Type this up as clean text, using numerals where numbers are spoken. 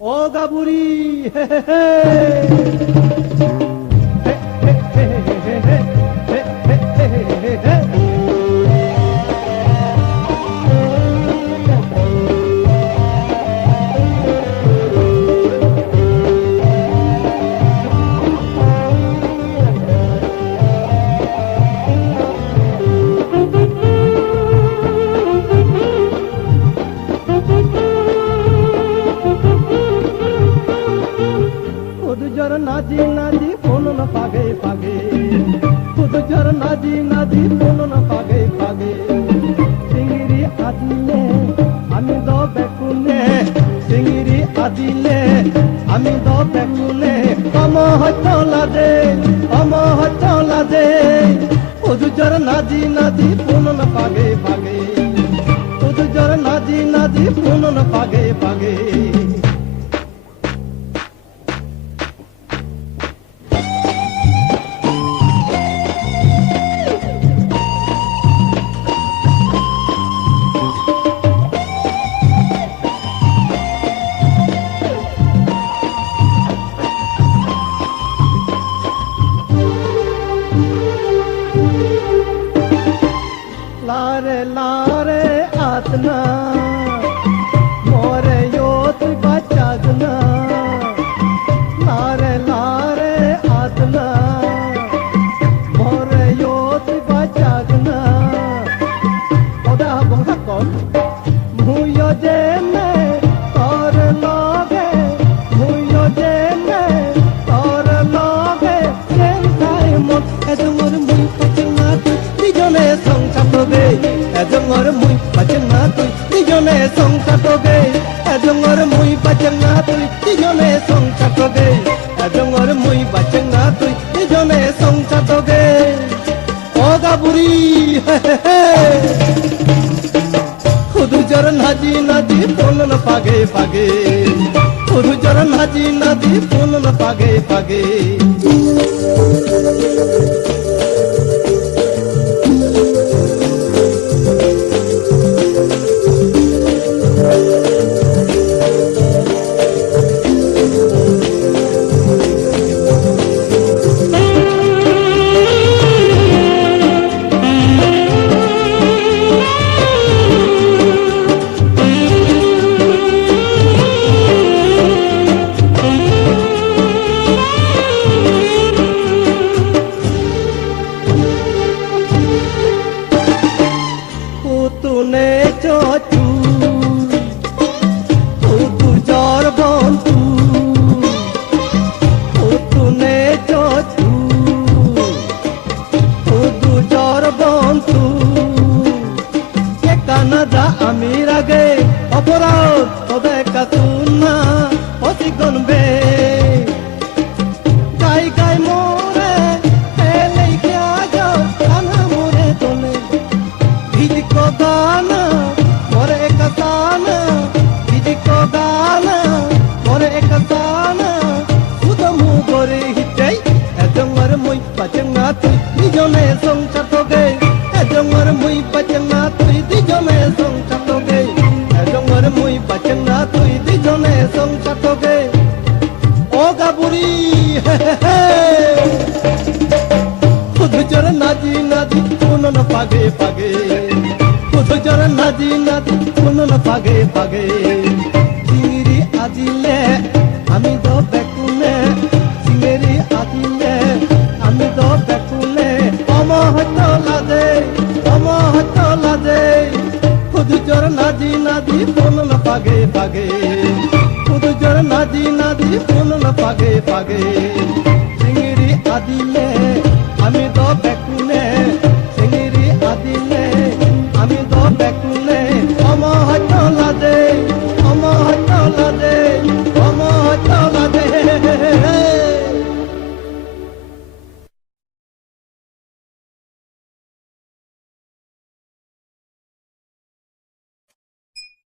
ও গাবুরি নাজি নাজি phone পাগে পাগে খুদজর নাজি নাজি phone পাগে পাগে সিঙ্গিরি আদিলে আমি দ বেকুনে সিঙ্গিরি আদিলে আমি দ বেকুনে হয়তো লাদে খুদজর নাজি নাজি ফোন পাগে পাগে খুদজর নাজি নাজি ফোন পাগে পাগে लारे लारे आतना मोरे योत बचागना लारे लारे आतना मोरे योत बचागना ओदा बंगा कोन मुयो जे ने और लागे मुयो जे ने और लागे सेंटाई मत एदमर मुई पचना दिजने संचातोगे एदमर मुई पचना तुई दिजने संचातोगे एदमर मुई पचना तुई दिजने संचातोगे एदमर मुई पचना तुई दिजने संचातोगे ओ गाबुरी खुदजर नाजी नाजी फोन पागे पागे खुदजर नाजी नाजी फोन पागे पागे तूने चोचू तू जर बंतु तूने चोचू तू जर बंतु कानादा आमिर आगे अपराध तोदे कातुना पति गनबे गाय गाय मोरे एले क्या जाओ काना मोरे तोले को गाना मोरे कसाना दीदी को गाना मोरे कसाना उदमु गोरे हिटे एदमर मुई पचना तुई दिजने संचातोगे एदमर मुई पचना तुई दिजने संचातोगे एदमर मुई पचना तुई दिजने संचातोगे ओ गाबुरी खुदजर नाजी नाजी फोन पागे पागे खुदजर नाजी नाजी फोन पागे पागे सिंगिरी आदिले आमी दो बेकुने सिंगिरी आदिले आमी दो बेकुने अमो हतो लादे खुदजर नाजी नाजी फोन पागे पागे खुदजर नाजी नाजी फोन पागे पागे